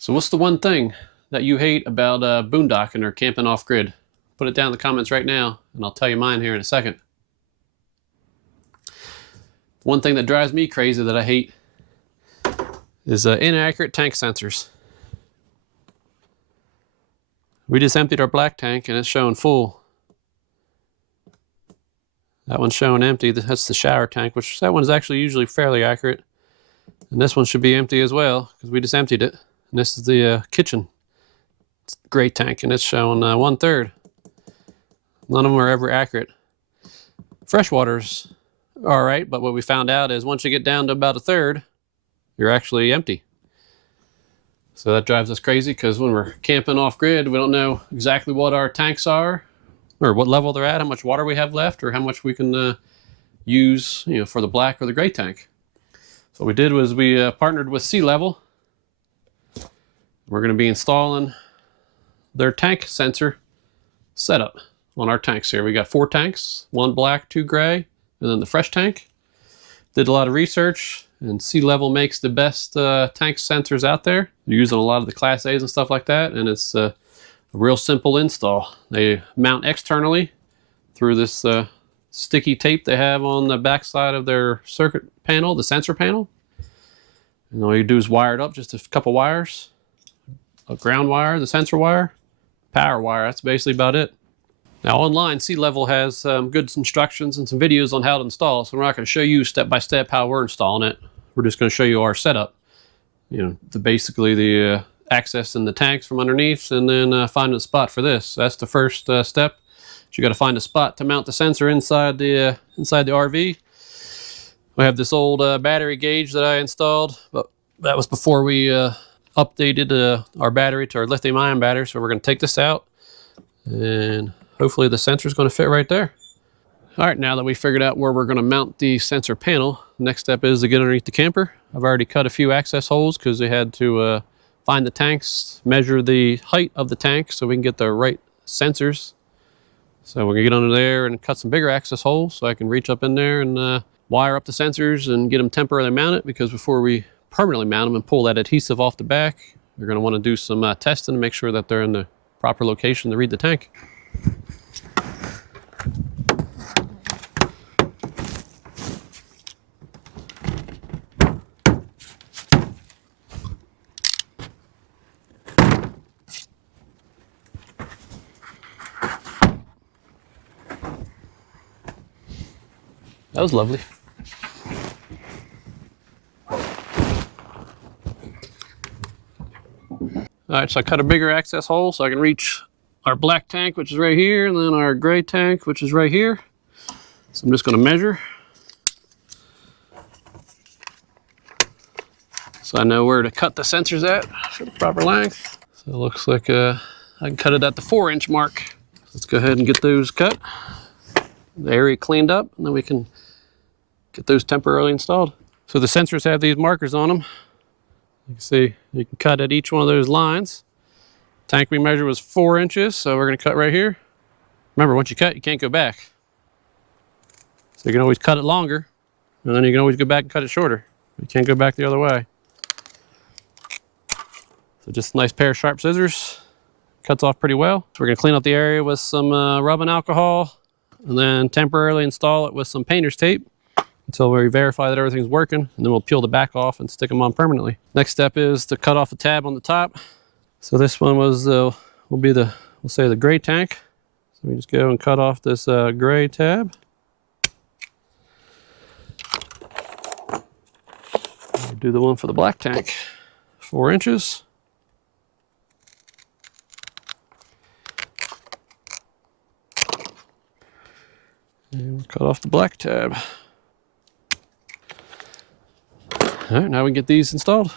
So what's the one thing that you hate about boondocking or camping off grid? Put it down in the comments right now, and I'll tell you mine here in a second. One thing that drives me crazy that I hate is inaccurate tank sensors. We just emptied our black tank and it's showing full. That one's showing empty. That's the shower tank, which that one's actually usually fairly accurate. And this one should be empty as well because we just emptied it. And this is the kitchen. It's the gray tank and it's showing 1/3. None of them are ever accurate. Freshwater's all right, but what we found out is once you get down to about 1/3, you're actually empty. So that drives us crazy because when we're camping off grid, we don't know exactly what our tanks are or what level they're at, how much water we have left, or how much we can use, for the black or the gray tank. So what we did was we partnered with SeeLeveL. We're going to be installing their tank sensor setup on our tanks here. We got 4 tanks, 1 black, 2 gray, and then the fresh tank. Did a lot of research, and SeeLeveL makes the best tank sensors out there. They're using a lot of the Class A's and stuff like that, and it's a real simple install. They mount externally through this sticky tape they have on the back side of their circuit panel, the sensor panel. And all you do is wire it up, just a couple wires. A ground wire, the sensor wire, power wire, that's basically about it. Now online, SeeLeveL has good instructions and some videos on how to install, so we're not going to show you step by step how we're installing it. We're just going to show you our setup. Basically the access in the tanks from underneath, and then find a spot for this. That's the first step. You got to find a spot to mount the sensor inside the RV. We have this old battery gauge that I installed, but that was before we updated our battery to our lithium-ion battery. So we're going to take this out, and hopefully the sensor is going to fit right there. All right, now that we figured out where we're going to mount the sensor panel, the next step is to get underneath the camper. I've already cut a few access holes because they had to find the tanks, measure the height of the tank so we can get the right sensors. So we're going to get under there and cut some bigger access holes so I can reach up in there and wire up the sensors and get them temporarily mounted, because before we permanently mount them and pull that adhesive off the back, you're going to want to do some testing to make sure that they're in the proper location to read the tank. That was lovely. All right, so I cut a bigger access hole so I can reach our black tank, which is right here, and then our gray tank, which is right here. So I'm just going to measure, so I know where to cut the sensors at for the proper length. So it looks like I can cut it at the 4-inch mark. Let's go ahead and get those cut, the area cleaned up, and then we can get those temporarily installed. So the sensors have these markers on them. You can see you can cut at each one of those lines. Tank we measured was 4 inches, so we're going to cut right here. Remember, once you cut, you can't go back. So you can always cut it longer, and then you can always go back and cut it shorter. You can't go back the other way. So just a nice pair of sharp scissors. Cuts off pretty well. So we're going to clean up the area with some rubbing alcohol, and then temporarily install it with some painter's tape until we verify that everything's working, and then we'll peel the back off and stick them on permanently. Next step is to cut off the tab on the top. So this one was will be the, we'll say, the gray tank. So we just go and cut off this gray tab. We'll do the one for the black tank, 4 inches. And we'll cut off the black tab. All right, now we can get these installed.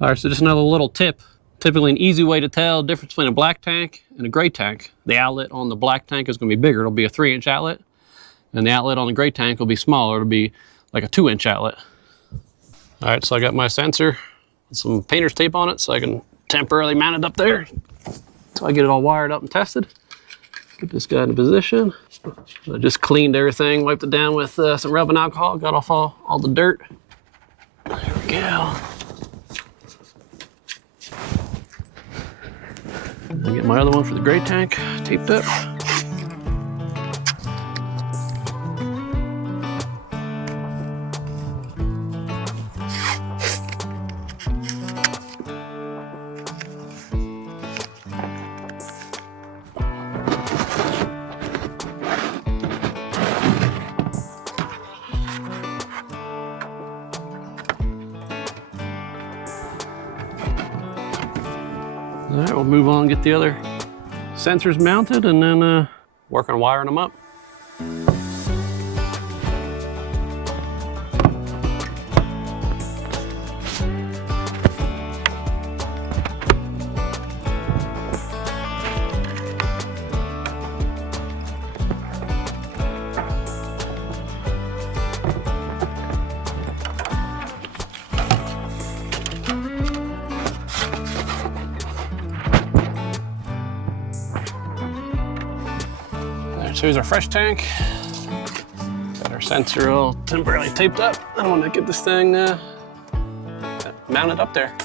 All right, so just another little tip. Typically an easy way to tell the difference between a black tank and a gray tank. The outlet on the black tank is going to be bigger. It'll be a 3-inch outlet. And the outlet on the gray tank will be smaller. It'll be like a 2-inch outlet. All right, so I got my sensor, some painter's tape on it so I can temporarily mount it up there until I get it all wired up and tested. Get this guy in position. I just cleaned everything, wiped it down with some rubbing alcohol, got off all the dirt. There we go. I'll get my other one for the gray tank taped up. All right, we'll move on and get the other sensors mounted and then work on wiring them up. So here's our fresh tank. Got our sensor all temporarily taped up. I want to get this thing mounted up there.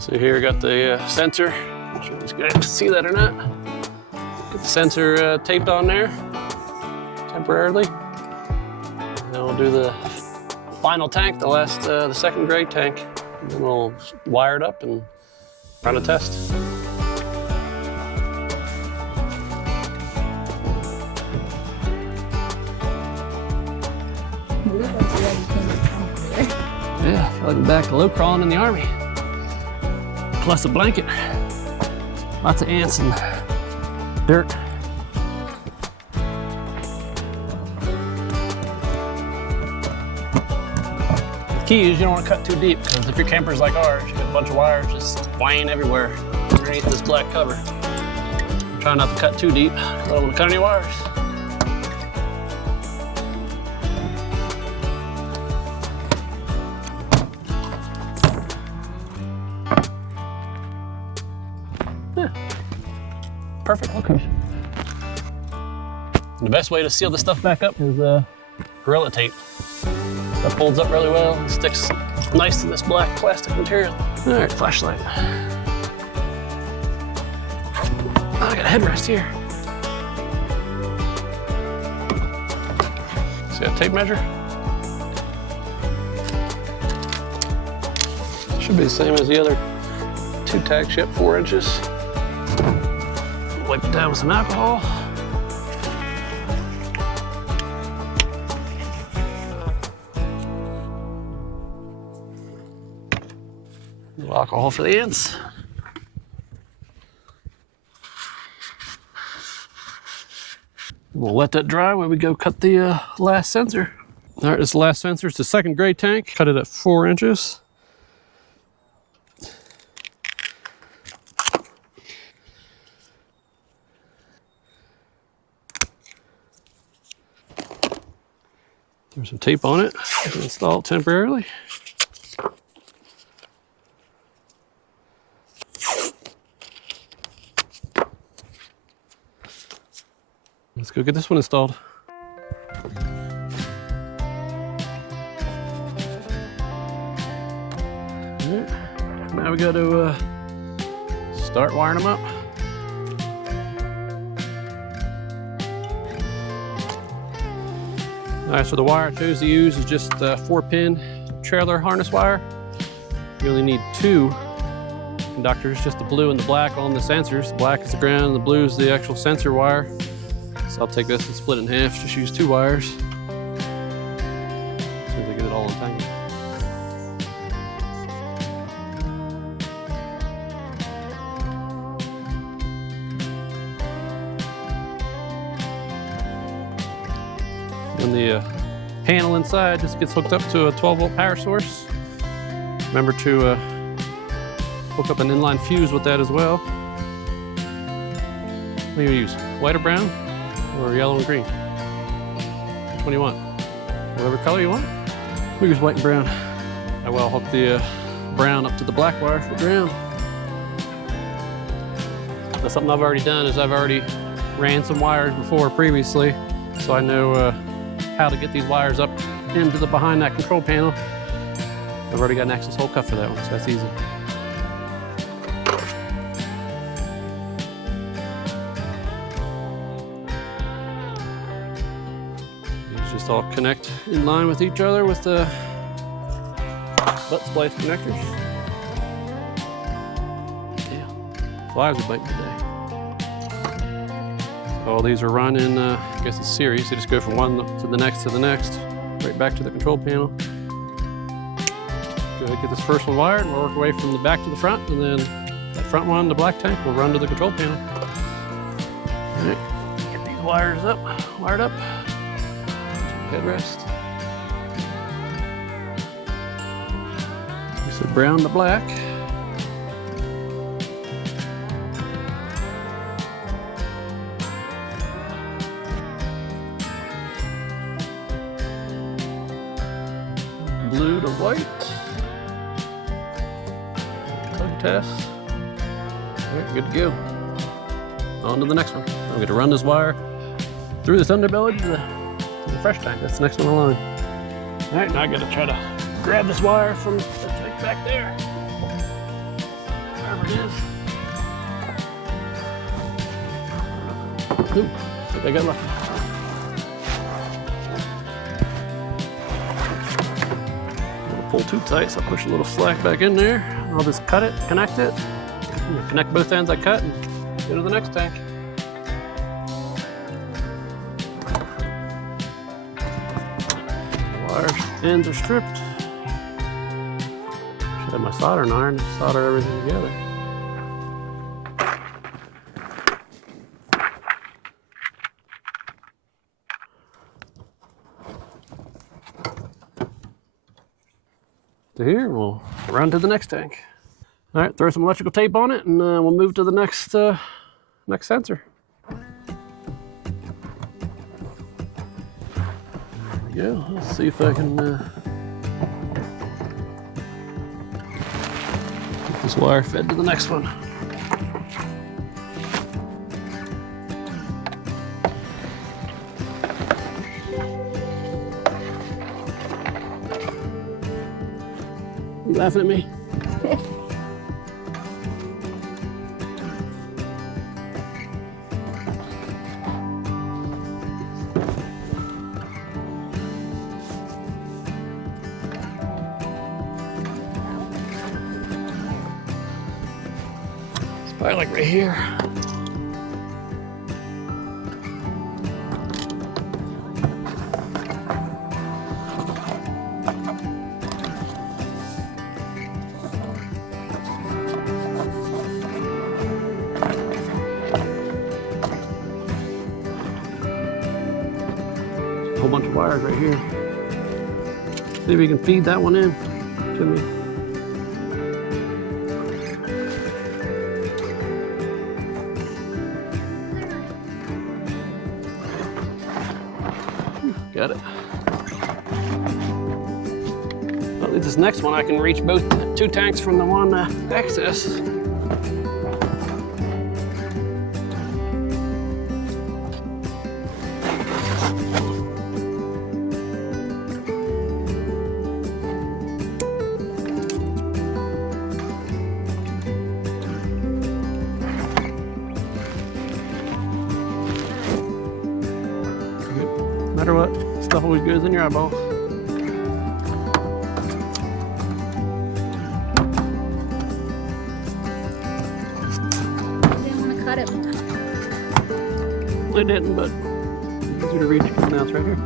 So here I got the sensor. I'm not sure if these guys can see that or not. Get the sensor taped on there temporarily. And then we'll do the final tank, the second grade tank. And then we'll wire it up and run a test. Yeah, I feel like I'm back to low crawling in the army. Plus a blanket. Lots of ants and dirt. The key is you don't want to cut too deep, because if your camper's like ours, you got a bunch of wires just flying everywhere underneath this black cover. I'm trying not to cut too deep, because I don't want to cut any wires. Perfect location. And the best way to seal this stuff back up is Gorilla Tape. That folds up really well and sticks nice to this black plastic material. All right, flashlight. Oh, I got a headrest here. See that tape measure? Should be the same as the other two tags, yep, 4 inches. Wipe it down with some alcohol. A little alcohol for the ants. We'll let that dry while we go cut the last sensor. All right, this last sensor is the second grade tank. Cut it at 4 inches. There's some tape on it. Install it temporarily. Let's go get this one installed. All right. Now we got to start wiring them up. All right, so the wire I chose to use is just 4-pin trailer harness wire. You only need 2 conductors, just the blue and the black on the sensors. The black is the ground and the blue is the actual sensor wire. So I'll take this and split it in half, just use 2 wires. As soon as I get it all entangled. And the panel inside just gets hooked up to a 12-volt power source. Remember to hook up an inline fuse with that as well. What do you use? White or brown? Or yellow and green? Which one do you want? Whatever color you want? We use white and brown. I will hook the brown up to the black wire for the ground. That's something I've already done, is I've already ran some wires before previously, so I know how to get these wires up into the behind that control panel. I've already got an access hole cut for that one, so that's easy. just all connect in line with each other with the butt splice connectors. Yeah, flies are biting today. So all these are run in, I guess it's series. They just go from one to the next, right back to the control panel. Go ahead and get this first one wired, and we'll work away from the back to the front, and then that front one, the black tank, will run to the control panel. All right, get these wired up. Headrest. So brown to black. Blue to white. Tug test. All right, good to go. On to the next one. I'm going to run this wire through this underbelly to the fresh tank. That's the next one along. All right, now I got to try to grab this wire from the tank back there. Wherever it is. Ooh, I think I got lucky. Pull too tight, so I'll push a little slack back in there. I'll just cut it, connect it. Connect both ends I cut and go to the next tank. The wire ends are stripped. Should have my soldering iron to solder everything together. To here, we'll run to the next tank. All right, throw some electrical tape on it, and we'll move to the next sensor. There we go. Let's see if I can get this wire fed to the next one. You laughing at me? It's probably like right here. Whole bunch of wires right here. See if we can feed that one in to me. Got it. Well, this next one I can reach both two tanks from the one access. No matter what, stuff always goes in your eyeballs. I didn't want to cut it. They didn't, but it's easier to reach. Now it's right here.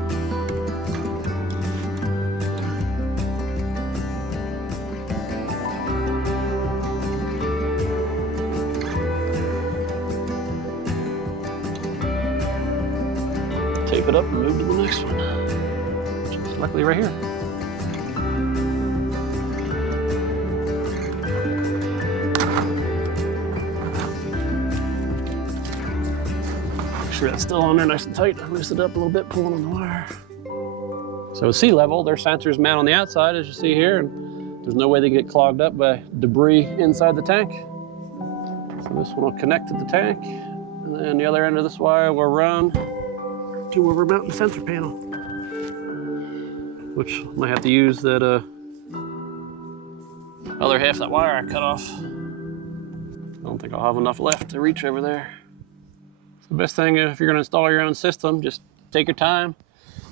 Tape it up and move to the next one. Which is luckily right here. Make sure that's still on there nice and tight. Loose it up a little bit, pulling on the wire. So with SeeLeveL, their sensors mount on the outside, as you see here, and there's no way they get clogged up by debris inside the tank. So this one will connect to the tank, and then the other end of this wire will run to where we're mounting the sensor panel, which I might have to use that other half of that wire I cut off. I don't think I'll have enough left to reach over there. So the best thing if you're going to install your own system, just take your time.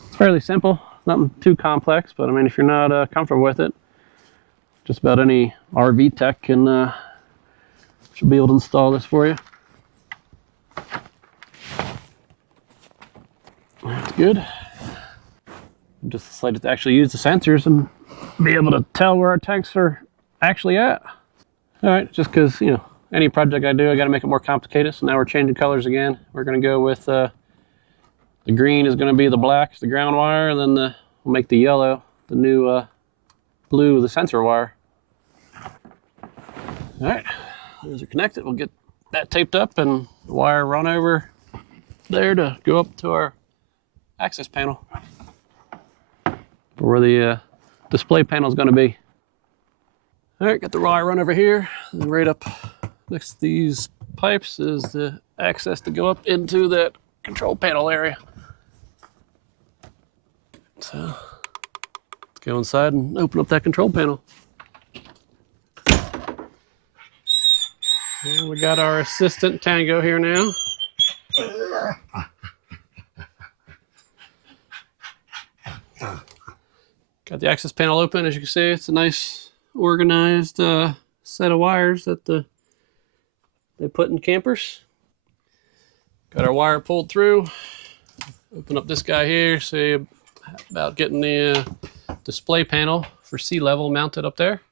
It's fairly simple, nothing too complex, but I mean, if you're not comfortable with it, just about any RV tech can should be able to install this for you. That's good. I'm just excited to actually use the sensors and be able to tell where our tanks are actually at. All right, just because, you know, any project I do, I got to make it more complicated. So now we're changing colors again. We're going to go with the green is going to be the black, the ground wire, and then we'll make the yellow, the new blue, the sensor wire. All right, those are connected. We'll get that taped up and the wire run over there to go up to our access panel, where the display panel is going to be. All right, got the wire run over here, and right up next to these pipes is the access to go up into that control panel area. So let's go inside and open up that control panel. And we got our assistant Tango here now. Got the access panel open. As you can see, it's a nice organized set of wires that they put in campers. Got our wire pulled through. Open up this guy here, see about getting the display panel for SeeLeveL mounted up there.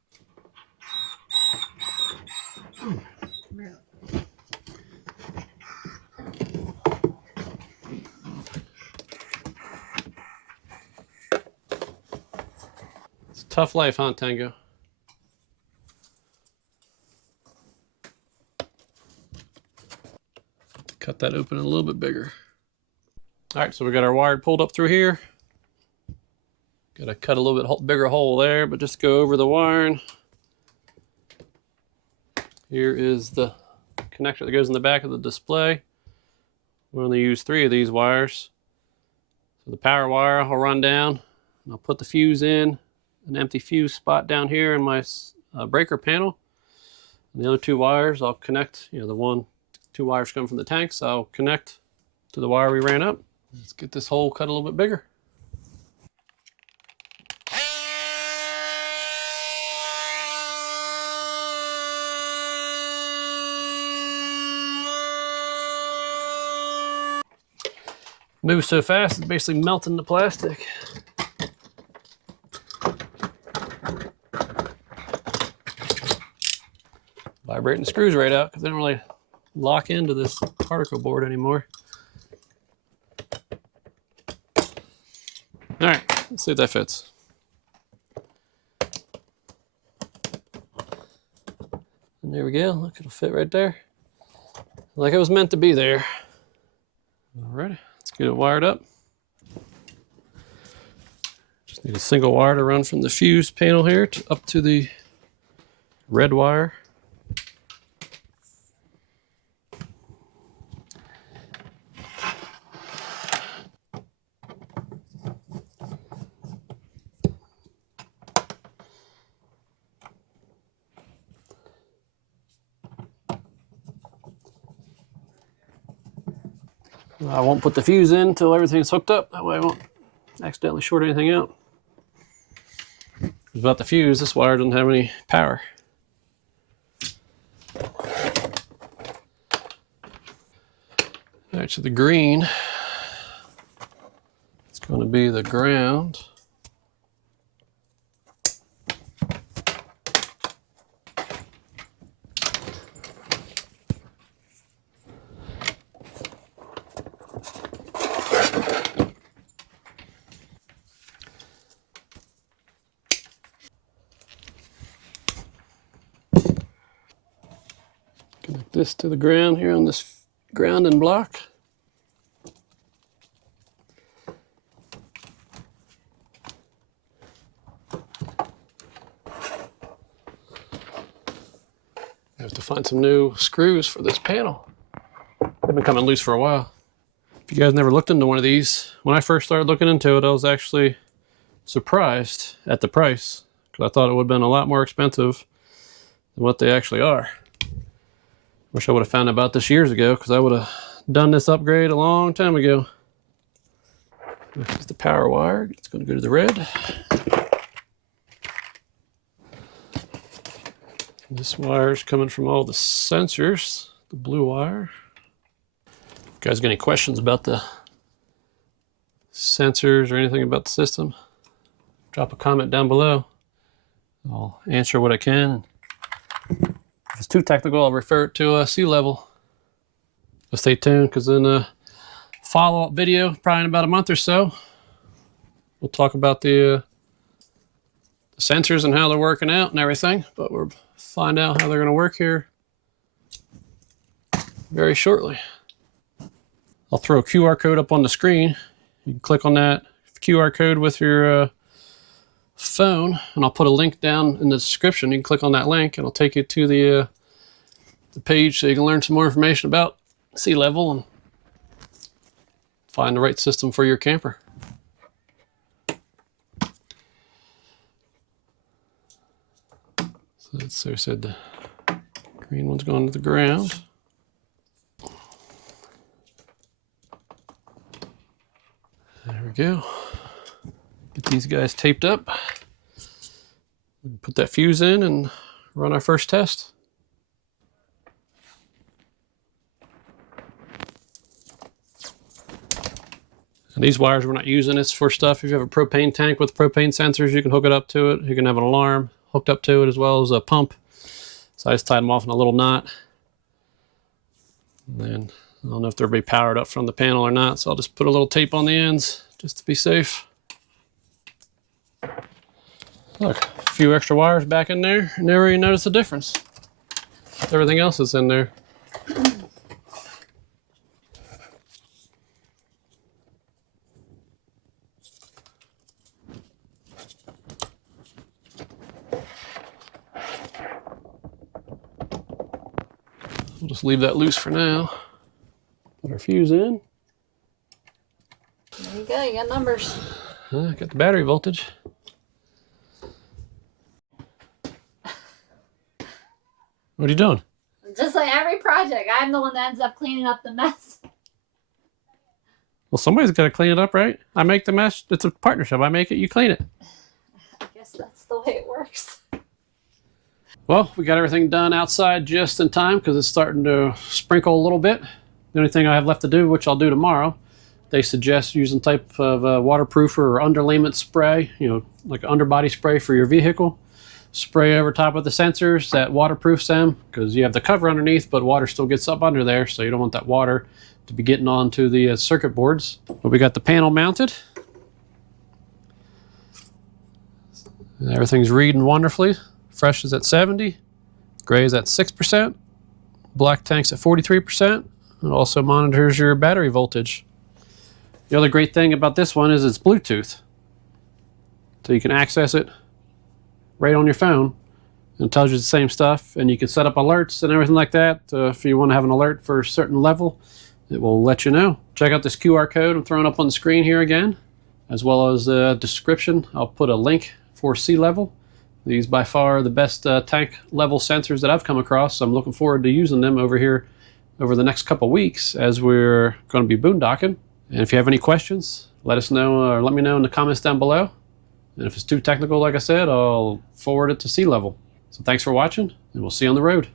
It's a tough life, huh, Tango? Cut that open a little bit bigger. All right, so we got our wire pulled up through here. Got to cut a little bit bigger hole there, but just go over the wiring. Here is the connector that goes in the back of the display. We only use 3 of these wires. So the power wire I'll run down, and I'll put the fuse in, an empty fuse spot down here in my breaker panel. And the other 2 wires I'll connect, you know, 2 wires come from the tanks. I'll connect to the wire we ran up. Let's get this hole cut a little bit bigger. Moves so fast, it's basically melting the plastic. Vibrating the screws right out because they don't really lock into this particle board anymore. All right, let's see if that fits. And there we go, look, it'll fit right there. Like it was meant to be there. All right, let's get it wired up. Just need a single wire to run from the fuse panel here up to the red wire. I won't put the fuse in until everything's hooked up. That way I won't accidentally short anything out. Without the fuse, this wire doesn't have any power. All right, so the green, it's going to be the ground. Connect this to the ground here on this grounding block. I have to find some new screws for this panel. They've been coming loose for a while. If you guys never looked into one of these, when I first started looking into it, I was actually surprised at the price because I thought it would have been a lot more expensive than what they actually are. Wish I would have found out about this years ago because I would have done this upgrade a long time ago. This is the power wire. It's going to go to the red. This wire is coming from all the sensors, the blue wire. You guys got any questions about the sensors or anything about the system? Drop a comment down below. I'll answer what I can. If it's too technical, I'll refer it to SeeLeveL. So stay tuned, because in a follow-up video, probably in about a month or so, we'll talk about the sensors and how they're working out and everything. But we'll find out how they're going to work here very shortly. I'll throw a QR code up on the screen. You can click on that QR code with your phone, and I'll put a link down in the description. You can click on that link, and it'll take you to the page so you can learn some more information about SeeLeveL and find the right system for your camper. So that's, so I said, the green one's going to the ground. There we go. Get these guys taped up. Put that fuse in and run our first test. And these wires we're not using. It's for stuff, if you have a propane tank with propane sensors, you can hook it up to it. You can have an alarm hooked up to it, as well as a pump. So I just tied them off in a little knot. And then I don't know if they'll be powered up from the panel or not, so I'll just put a little tape on the ends just to be safe. Look, a few extra wires back in there. Never even noticed the difference. Everything else is in there. We'll just leave that loose for now. Put our fuse in. There you go, you got numbers. Got the battery voltage. What are you doing? Just like every project, I'm the one that ends up cleaning up the mess. Well, somebody's got to clean it up, right? I make the mess. It's a partnership. I make it, you clean it. I guess that's the way it works. Well, we got everything done outside just in time, because it's starting to sprinkle a little bit. The only thing I have left to do, which I'll do tomorrow, they suggest using type of waterproof or underlayment spray, you know, like an underbody spray for your vehicle. Spray over top of the sensors that waterproofs them, because you have the cover underneath, but water still gets up under there, so you don't want that water to be getting onto the circuit boards. But we got the panel mounted. Everything's reading wonderfully. Fresh is at 70, gray is at 6%, black tank's at 43%. It also monitors your battery voltage. The other great thing about this one is it's Bluetooth. So you can access it right on your phone, and it tells you the same stuff, and you can set up alerts and everything like that. If you want to have an alert for a certain level, it will let you know. Check out this QR code I'm throwing up on the screen here again, as well as the description. I'll put a link for SeeLeveL. These by far the best tank level sensors that I've come across, so I'm looking forward to using them over here over the next couple weeks as we're going to be boondocking. And if you have any questions, let us know, or let me know in the comments down below. And if it's too technical, like I said, I'll forward it to SeeLeveL. So thanks for watching, and we'll see you on the road.